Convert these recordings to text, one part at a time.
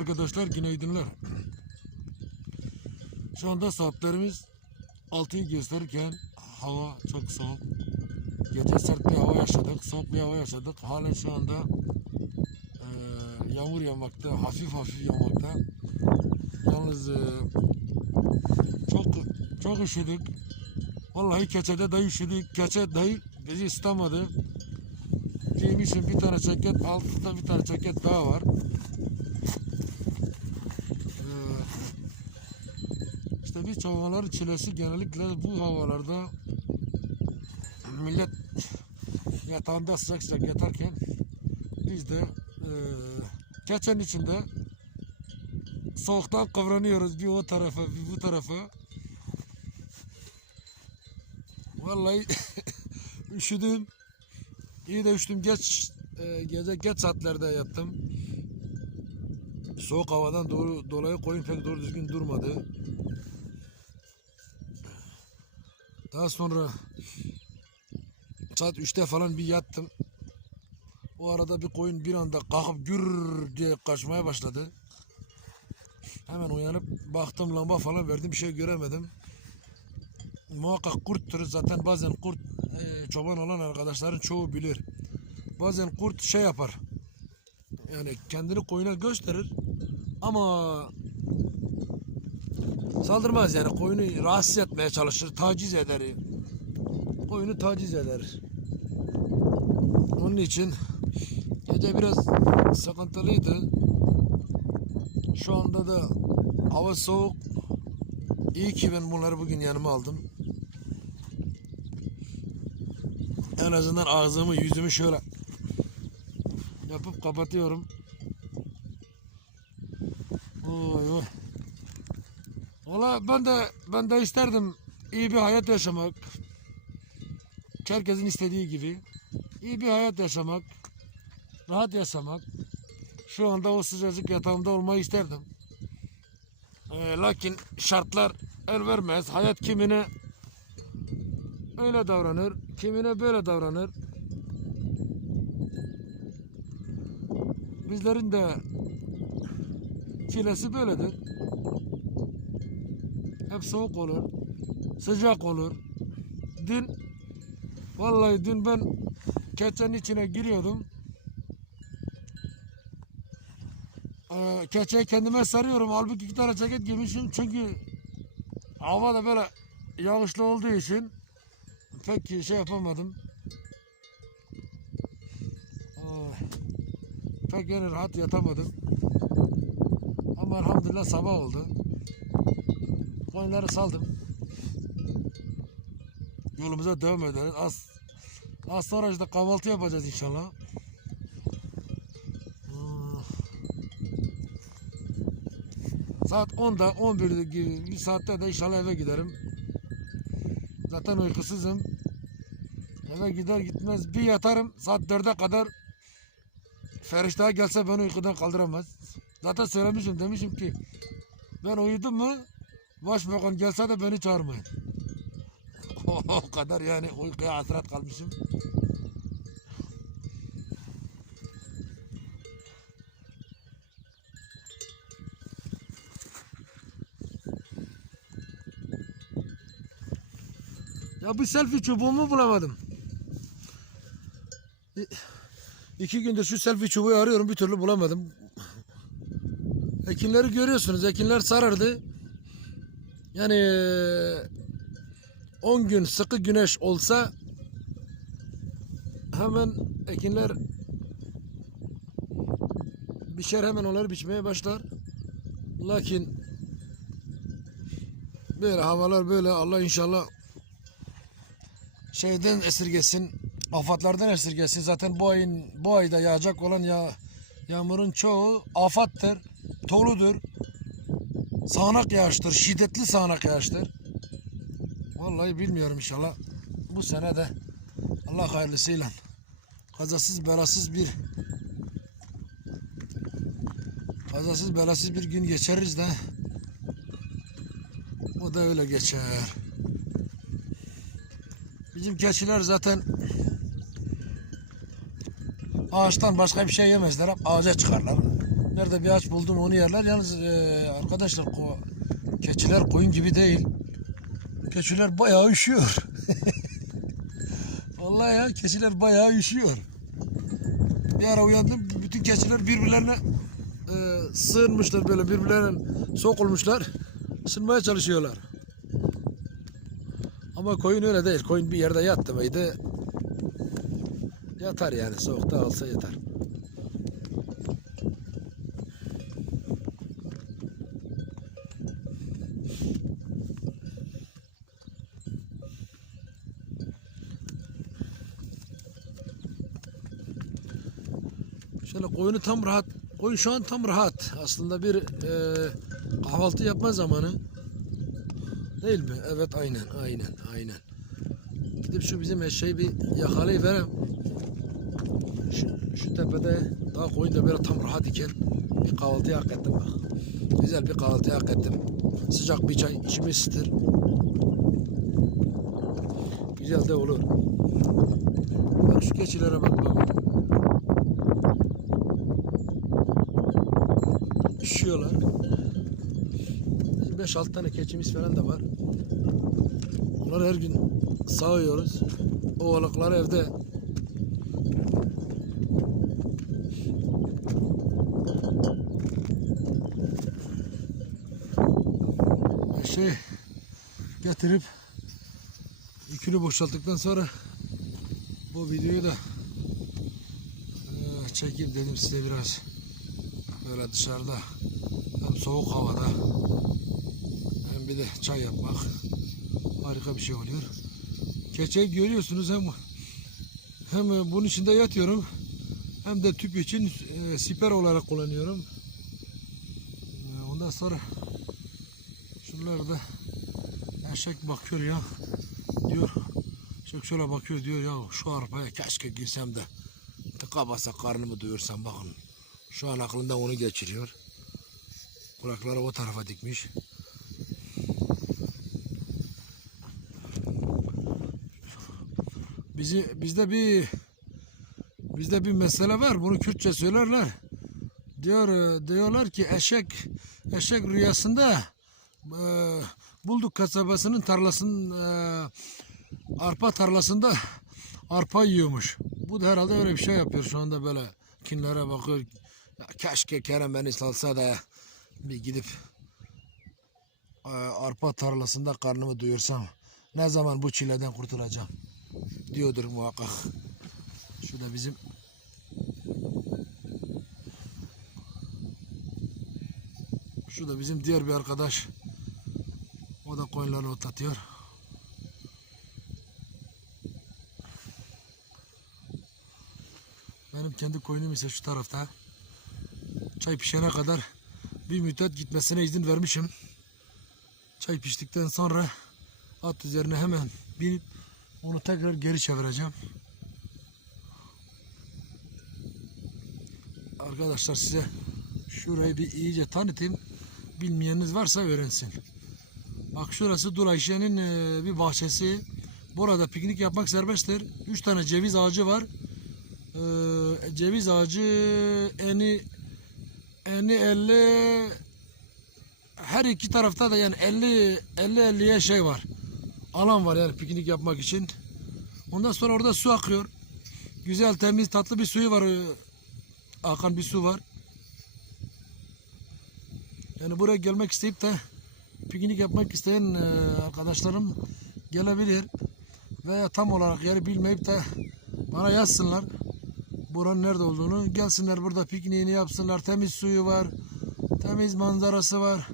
arkadaşlar, günaydınlar. Şu anda saatlerimiz 6'yı gösterirken hava çok soğuk. Gece sert bir hava yaşadık, soğuk bir hava yaşadık. Halen şu anda eee, yağmur yağmakta, hafif hafif yağmakta. Yalnız eee, çok çok üşüdük. Vallahi keçede dayı üşüdük. Keçe dayı bizi ısıtamadı. Giymişim bir tane ceket, altında bir tane ceket daha var. Biz çobanların çilesi genellikle bu havalarda millet yatağında sıcak sıcak yatarken biz de e, keçenin içinde soğuktan kıvranıyoruz bir o tarafa bir bu tarafa. Vallahi üşüdüm. İyi de üşüdüm. Geç e, gece geç saatlerde yattım. Soğuk havadan doğru, dolayı koyun pek doğru düzgün durmadı. Daha sonra saat 3'te falan bir yattım. O arada bir koyun bir anda kalkıp gür diye kaçmaya başladı. Hemen uyanıp baktım lamba falan verdim bir şey göremedim. Muhakkak kurttur zaten bazen kurt e, çoban olan arkadaşların çoğu bilir. Bazen kurt şey yapar. Yani kendini koyuna gösterir ama saldırmaz yani koyunu rahatsız etmeye çalışır, taciz eder. Koyunu taciz eder. Onun için gece biraz sıkıntılıydı. Şu anda da hava soğuk. İyi ki ben bunları bugün yanıma aldım. En azından ağzımı yüzümü şöyle yapıp kapatıyorum. Valla ben de ben de isterdim iyi bir hayat yaşamak. Herkesin istediği gibi iyi bir hayat yaşamak, rahat yaşamak. Şu anda o sıcacık yatağımda olmayı isterdim. Ee, lakin şartlar el vermez. Hayat kimine öyle davranır, kimine böyle davranır. Bizlerin de çilesi böyledir. Hep soğuk olur, sıcak olur. Dün, vallahi dün ben keçenin içine giriyordum. Ee, keçeyi kendime sarıyorum. Halbuki iki tane ceket giymişim. Çünkü hava da böyle yağışlı olduğu için pek şey yapamadım. Pek yani rahat yatamadım. Ama elhamdülillah sabah oldu. Koyunları saldım. Yolumuza devam ederiz. Az, az sonra işte kahvaltı yapacağız inşallah. Hmm. Saat 10'da 11'de gibi bir saatte de inşallah eve giderim. Zaten uykusuzum. Eve gider gitmez bir yatarım saat 4'e kadar Feriştah gelse beni uykudan kaldıramaz. Zaten söylemişim demişim ki ben uyudum mu başbakan gelse de beni çağırmayın. o kadar yani uykuya hasret kalmışım. Ya bir selfie çubuğumu bulamadım. İki gündür şu selfie çubuğu arıyorum bir türlü bulamadım. Ekinleri görüyorsunuz. Ekinler sarardı. Yani eee, 10 gün sıkı güneş olsa hemen ekinler biçer hemen onları biçmeye başlar. Lakin böyle havalar böyle Allah inşallah şeyden esirgesin, afatlardan esirgesin. Zaten bu ayın bu ayda yağacak olan ya yağmurun çoğu afattır, toludur. Sağanak yağıştır, şiddetli sağanak yağıştır. Vallahi bilmiyorum inşallah. Bu sene de Allah hayırlısıyla kazasız belasız bir kazasız belasız bir gün geçeriz de o da öyle geçer. Bizim keçiler zaten ağaçtan başka bir şey yemezler. Hep ağaca çıkarlar. Nerede bir ağaç buldum onu yerler. Yalnız e, arkadaşlar ko- keçiler koyun gibi değil. Keçiler bayağı üşüyor. Vallahi ya keçiler bayağı üşüyor. Bir ara uyandım bütün keçiler birbirlerine e, sığınmışlar böyle birbirlerine sokulmuşlar. Isınmaya çalışıyorlar. Ama koyun öyle değil. Koyun bir yerde yattı mıydı yatar yani soğukta alsa yatar. Şöyle koyunu tam rahat, koyun şu an tam rahat. Aslında bir e, kahvaltı yapma zamanı. Değil mi? Evet aynen, aynen, aynen. Gidip şu bizim eşeği bir yakalayıverem. Şu, şu tepede daha koyun da böyle tam rahat iken bir kahvaltı hak ettim bak. Güzel bir kahvaltı hak ettim. Sıcak bir çay içimi ısıtır. Güzel de olur. Bak şu keçilere bak bak. Bizim 5-6 tane keçimiz falan da var. Onları her gün sağıyoruz. Oğlaklar evde. Şey getirip yükünü boşalttıktan sonra bu videoyu da eee, çekeyim dedim size biraz böyle dışarıda soğuk havada hem bir de çay yapmak harika bir şey oluyor. Keçeyi görüyorsunuz hem hem e, bunun içinde yatıyorum hem de tüp için e, siper olarak kullanıyorum. E, ondan sonra şuralarda eşek bakıyor ya diyor. Eşek şöyle bakıyor diyor ya şu arabaya keşke girsem de tıka basa karnımı doyursam bakın. Şu an aklında onu geçiriyor. Kulakları o tarafa dikmiş. Bizi bizde bir bizde bir mesele var. Bunu Kürtçe söylerler. Diyor e, diyorlar ki eşek eşek rüyasında e, bulduk kasabasının tarlasının e, arpa tarlasında arpa yiyormuş. Bu da herhalde öyle bir şey yapıyor şu anda böyle kinlere bakıyor. Ya keşke Kerem beni salsa da bir gidip e, arpa tarlasında karnımı doyursam. Ne zaman bu çileden kurtulacağım? Diyordur muhakkak. Şu da bizim Şu da bizim diğer bir arkadaş. O da koyunları otlatıyor. Benim kendi koyunum ise şu tarafta. Çay pişene kadar bir müddet gitmesine izin vermişim. Çay piştikten sonra at üzerine hemen binip onu tekrar geri çevireceğim. Arkadaşlar size şurayı bir iyice tanıtayım. Bilmeyeniniz varsa öğrensin. Bak şurası Dur Ayşe'nin e, bir bahçesi. Burada piknik yapmak serbesttir. Üç tane ceviz ağacı var. Ee, ceviz ağacı eni eni 50 her iki tarafta da yani 50 50 50'ye şey var. Alan var yani piknik yapmak için. Ondan sonra orada su akıyor. Güzel temiz tatlı bir suyu var. ee, Akan bir su var. Yani buraya gelmek isteyip de piknik yapmak isteyen e, arkadaşlarım gelebilir. Veya tam olarak yeri bilmeyip de bana yazsınlar. Buranın nerede olduğunu. Gelsinler burada pikniğini yapsınlar. Temiz suyu var. Temiz manzarası var.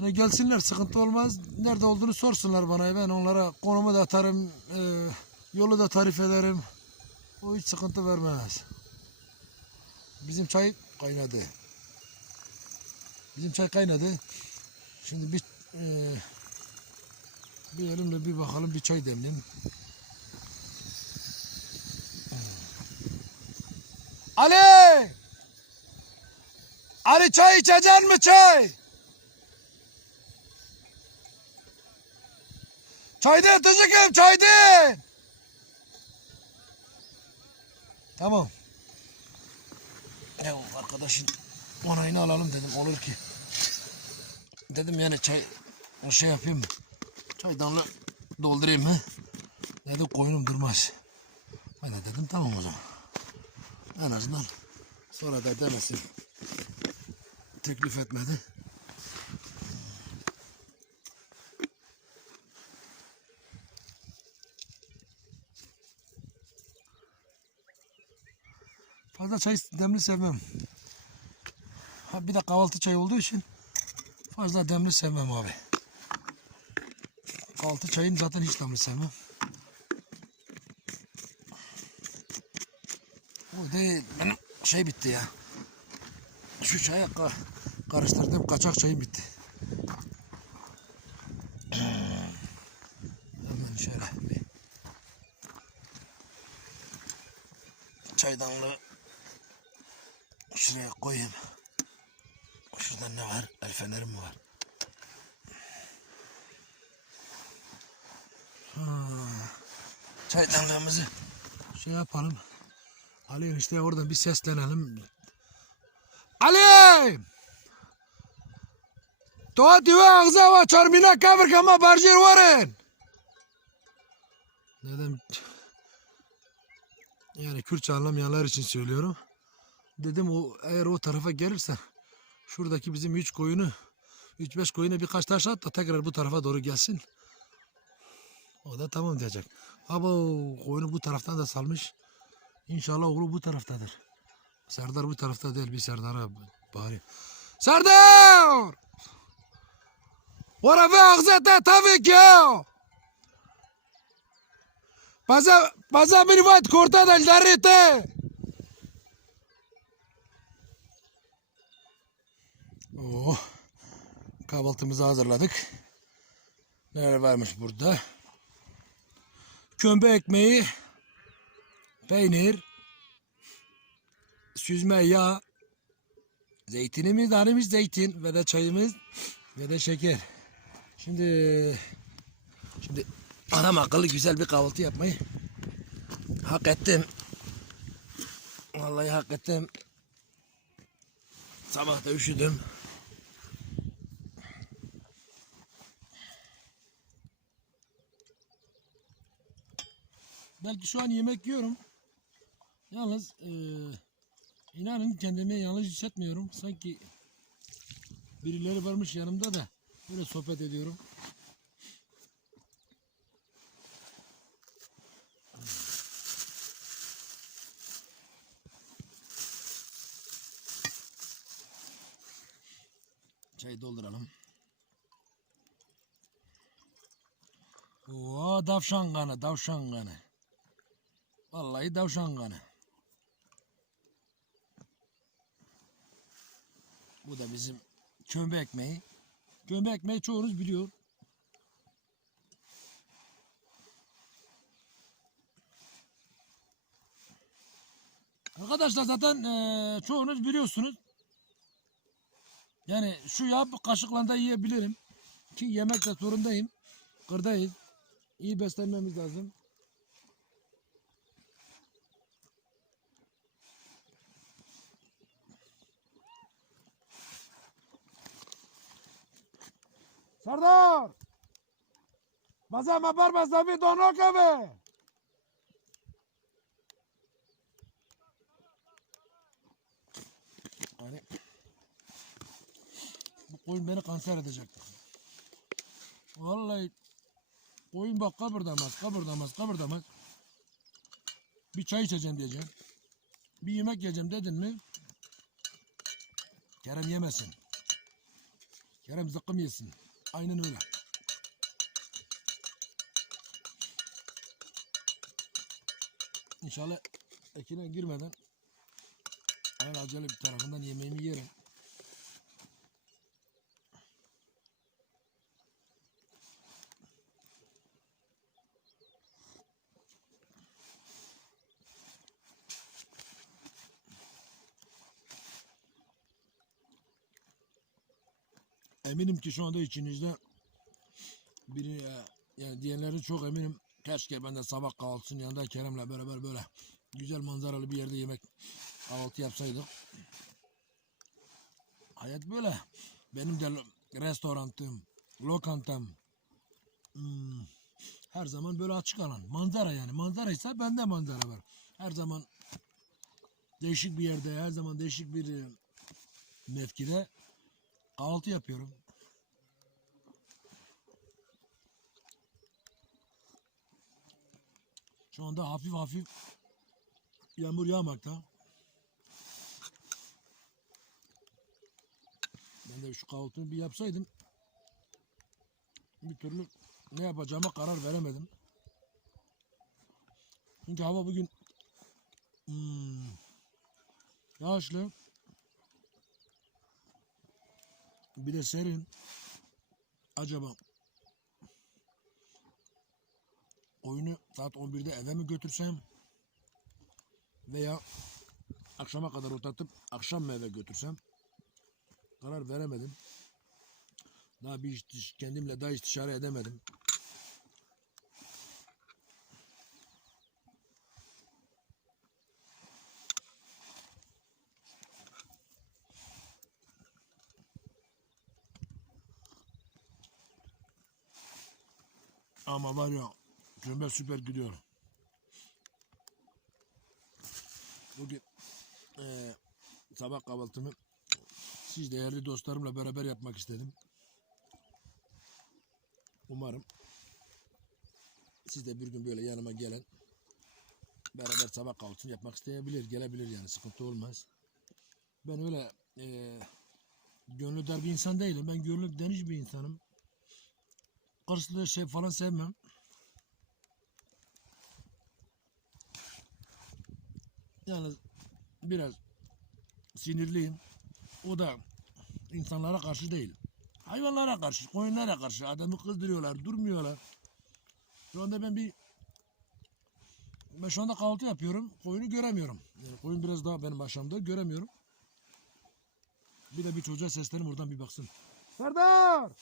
Yani gelsinler sıkıntı olmaz. Nerede olduğunu sorsunlar bana. Ben onlara konumu da atarım. e, yolu da tarif ederim. O hiç sıkıntı vermez. Bizim çay kaynadı. Bizim çay kaynadı. Şimdi bir e, bir elimle bir bakalım bir çay demleyeyim. Ali! Ali çay içecek mi çay? Çay de tüzüküm çay de. Tamam. Ya arkadaşın onayını alalım dedim olur ki. Dedim yani çay o şey yapayım mı? Çaydanlığı doldurayım mı? Dedi koyunum durmaz. Ben de dedim tamam o zaman. En azından sonra da demesin. Teklif etmedi. Fazla çay demli sevmem. Bir de kahvaltı çayı olduğu için fazla demli sevmem abi. Kahvaltı çayını zaten hiç demli sevmem. O değil benim şey bitti ya. Şu çaya ka- karıştırdığım kaçak çayım bitti. Hemen şöyle bir çaydanlığı şuraya koyayım. Şurada ne var? El fenerim mi var? Ha, çaydanlığımızı şey yapalım. Ali işte oradan bir seslenelim. Ali! To dive ağza va çarmina kavr kama barjir varın. Neden? Yani Kürtçe anlamayanlar için söylüyorum. Dedim o eğer o tarafa gelirsen şuradaki bizim üç koyunu 3-5 koyunu birkaç taş at da tekrar bu tarafa doğru gelsin. O da tamam diyecek. Ama koyunu bu taraftan da salmış. İnşallah oğlu bu taraftadır. Serdar bu tarafta değil bir Serdar'a bari. Serdar! Ora ve ağzete tabii ki. Baza, baza bir vat korta del derrite. Oh. Kahvaltımızı hazırladık. Neler varmış burada? Kömbe ekmeği, peynir, süzme yağ, zeytinimiz, nanemiz zeytin ve de çayımız ve de şeker. Şimdi şimdi adam akıllı güzel bir kahvaltı yapmayı hak ettim. Vallahi hak ettim. Sabah da üşüdüm. Belki şu an yemek yiyorum. Yalnız eee inanın kendimi yalnız hissetmiyorum. Sanki birileri varmış yanımda da böyle sohbet ediyorum. Çayı dolduralım. Oo, davşan kanı, davşan kanı. Vallahi davşan kanı. Bu da bizim kömbe ekmeği. Kömbe ekmeği çoğunuz biliyor. Arkadaşlar zaten eee, çoğunuz biliyorsunuz. Yani şu yap kaşıkla da yiyebilirim. Ki yemek de zorundayım. Kırdayız. İyi beslenmemiz lazım. Baza ma bar bazavi dono kave. Hani bu koyun beni kanser edecek. Vallahi koyun bak kabırdamaz, kabırdamaz, kabırdamaz. Bir çay içeceğim diyeceğim. Bir yemek yiyeceğim dedin mi? Kerem yemesin. Kerem zıkkım yesin. Aynen öyle. İnşallah ekine girmeden hayır acele bir tarafından yemeğimi yerim. Eminim ki şu anda içinizde biri e, yani diyenleri çok eminim. Keşke ben de sabah kahvaltısının yanında Kerem'le beraber böyle güzel manzaralı bir yerde yemek kahvaltı yapsaydık. Hayat böyle. Benim de restorantım, lokantam hmm, her zaman böyle açık alan. Manzara yani. Manzara ise bende manzara var. Her zaman değişik bir yerde, her zaman değişik bir e, mevkide kahvaltı yapıyorum. Şu anda hafif hafif yağmur yağmakta. Ben de şu kahvaltıyı bir yapsaydım bir türlü ne yapacağıma karar veremedim. Çünkü hava bugün hmm, yağışlı bir de serin. Acaba oyunu saat 11'de eve mi götürsem veya akşama kadar otatıp akşam mı eve götürsem karar veremedim. Daha bir kendimle daha istişare edemedim. Ama var ya kömbe süper gidiyor. Bugün eee, sabah kahvaltımı siz değerli dostlarımla beraber yapmak istedim. Umarım siz de bir gün böyle yanıma gelen beraber sabah kahvaltısını yapmak isteyebilir, gelebilir yani sıkıntı olmaz. Ben öyle eee gönlü dar bir insan değilim. Ben gönlü geniş bir insanım. Karşılığı şey falan sevmem. Yani biraz sinirliyim. O da insanlara karşı değil. Hayvanlara karşı, koyunlara karşı adamı kızdırıyorlar, durmuyorlar. Şu anda ben bir ben şu anda kahvaltı yapıyorum. Koyunu göremiyorum. Yani koyun biraz daha benim aşağımda göremiyorum. Bir de bir çocuğa seslerim oradan bir baksın. Serdar!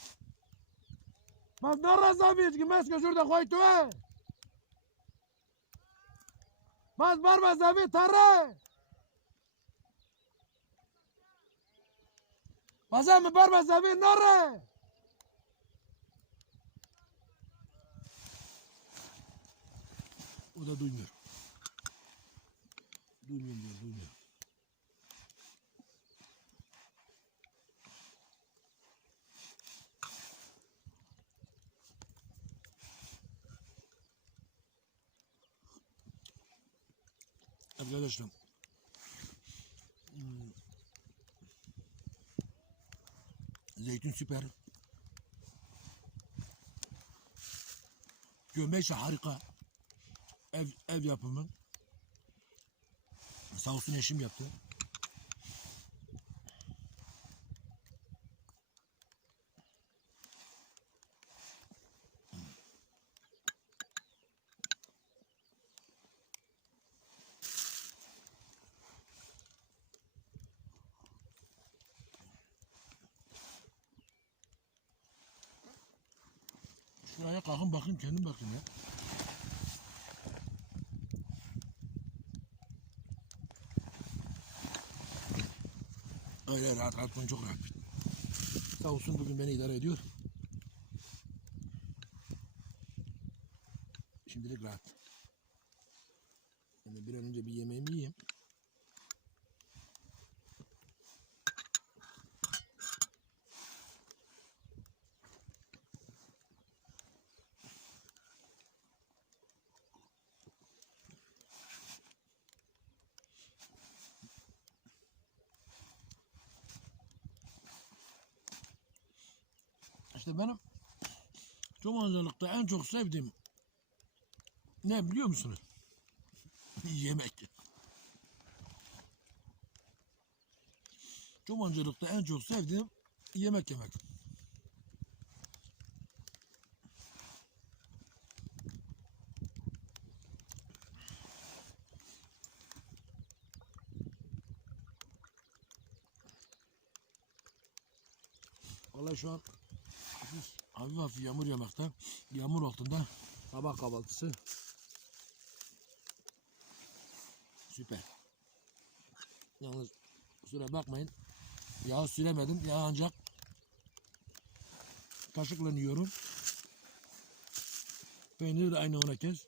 Mas no razabit, que mais que ajuda com tu é? Mas barba zabit, tarre! Mas ama barba zabit, norre! O da duymuyor. Duymuyor diyor, duymuyor. Arkadaşlar. hmm, Zeytin süper. Gömeçi harika. Ev, ev yapımı. Sağ eşim yaptı. Bakayım kendim bakayım ya. Öyle rahat rahat çok rahat. Sağ olsun bugün beni idare ediyor. Şimdilik rahat. Yani bir an önce bir yemeğimi yiyeyim. İşte benim çobancılıkta en çok sevdiğim ne biliyor musunuz? Yemek. Çobancılıkta en çok sevdiğim yemek yemek. Vallahi şu an hafif hafif yağmur yağmakta. Yağmur altında sabah kahvaltısı. Süper. Yalnız kusura bakmayın. Yağı süremedim. Yağı ancak kaşıkla yiyorum. Peyniri de aynı ona kes.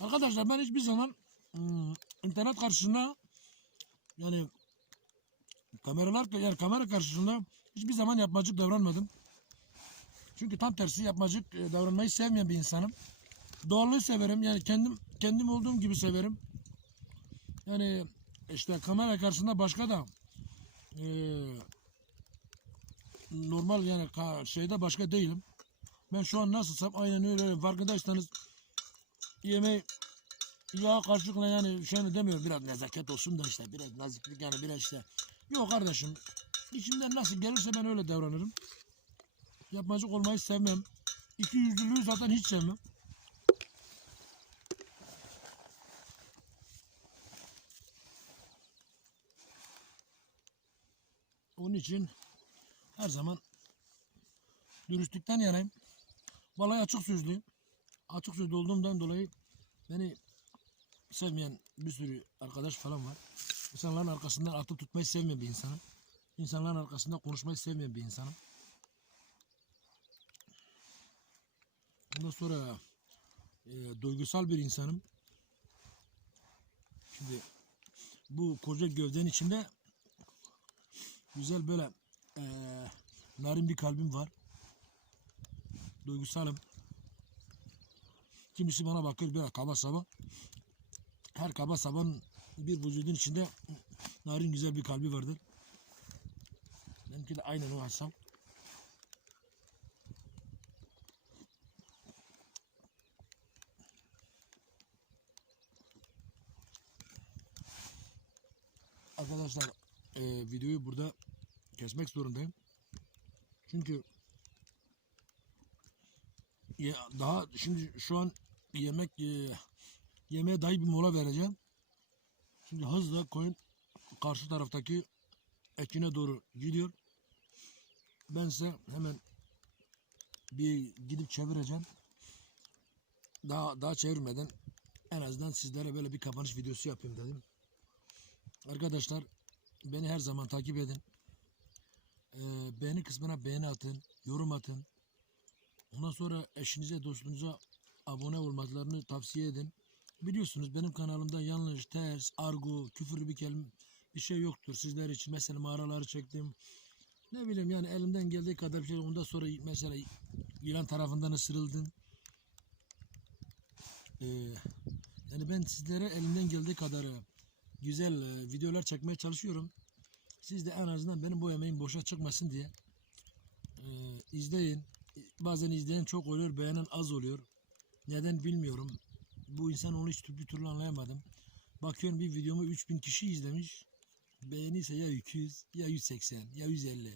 Arkadaşlar ben hiçbir zaman hmm, internet karşısında yani kameralar yani kamera karşısında hiçbir zaman yapmacık davranmadım. Çünkü tam tersi yapmacık e, davranmayı sevmeyen bir insanım. Doğallığı severim. Yani kendim kendim olduğum gibi severim. Yani işte kamera karşısında başka da e, normal yani şeyde başka değilim. Ben şu an nasılsam aynen öyle. Farkındaysanız yemeği yağ karşılıkla yani şey demiyorum biraz nezaket olsun da işte biraz naziklik yani biraz işte. Yok kardeşim içimden nasıl gelirse ben öyle davranırım. Yapmacık olmayı sevmem. İki yüzlülüğü zaten hiç sevmem. Onun için her zaman dürüstlükten yanayım. Vallahi açık sözlüyüm. Açık sözlü olduğumdan dolayı beni sevmeyen bir sürü arkadaş falan var. İnsanların arkasından atıp tutmayı sevmeyen bir insanım. İnsanların arkasında konuşmayı sevmeyen bir insanım. Ondan sonra e, duygusal bir insanım. Şimdi bu koca gövdenin içinde güzel böyle e, narin bir kalbim var. Duygusalım. Kimisi bana bakıyor böyle kaba saba. Her kaba sabanın bir vücudun içinde narin güzel bir kalbi vardır. Benimki de aynen hesap. Arkadaşlar e, videoyu burada kesmek zorundayım. Çünkü ya, daha şimdi şu an yemek e, yemeğe dahi bir mola vereceğim. Şimdi hızla koyun karşı taraftaki ekine doğru gidiyor. Ben ise hemen bir gidip çevireceğim. Daha daha çevirmeden en azından sizlere böyle bir kapanış videosu yapayım dedim. Arkadaşlar beni her zaman takip edin. Ee, beğeni kısmına beğeni atın, yorum atın. Ondan sonra eşinize, dostunuza abone olmalarını tavsiye edin. Biliyorsunuz benim kanalımda yanlış, ters, argo, küfürlü bir kelime bir şey yoktur. Sizler için mesela mağaraları çektim. Ne bileyim yani elimden geldiği kadar bir şey. Ondan sonra mesela İran tarafından ısırıldım. Ee, yani ben sizlere elimden geldiği kadar güzel e, videolar çekmeye çalışıyorum. Siz de en azından benim bu emeğim boşa çıkmasın diye e, izleyin. Bazen izleyen çok oluyor, beğenen az oluyor. Neden bilmiyorum. Bu insan onu hiç bir türlü anlayamadım. Bakıyorum bir videomu 3000 kişi izlemiş. Beğeni ise ya 200 ya 180 ya 150.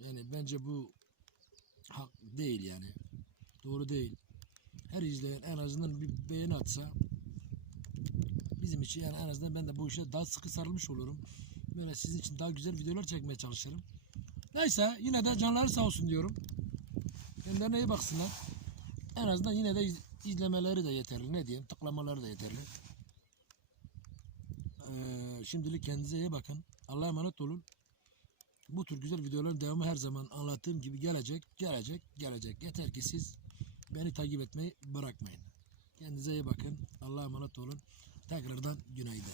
Yani bence bu hak değil yani. Doğru değil. Her izleyen en azından bir beğeni atsa bizim için yani en azından ben de bu işe daha sıkı sarılmış olurum. Böyle sizin için daha güzel videolar çekmeye çalışırım. Neyse yine de canları sağ olsun diyorum. Kendilerine iyi baksınlar. En azından yine de iz- izlemeleri de yeterli. Ne diyeyim? Tıklamaları da yeterli. Ee, Şimdilik kendinize iyi bakın. Allah'a emanet olun. Bu tür güzel videoların devamı her zaman anlattığım gibi gelecek, gelecek, gelecek. Yeter ki siz beni takip etmeyi bırakmayın. Kendinize iyi bakın. Allah'a emanet olun. Tekrardan günaydın.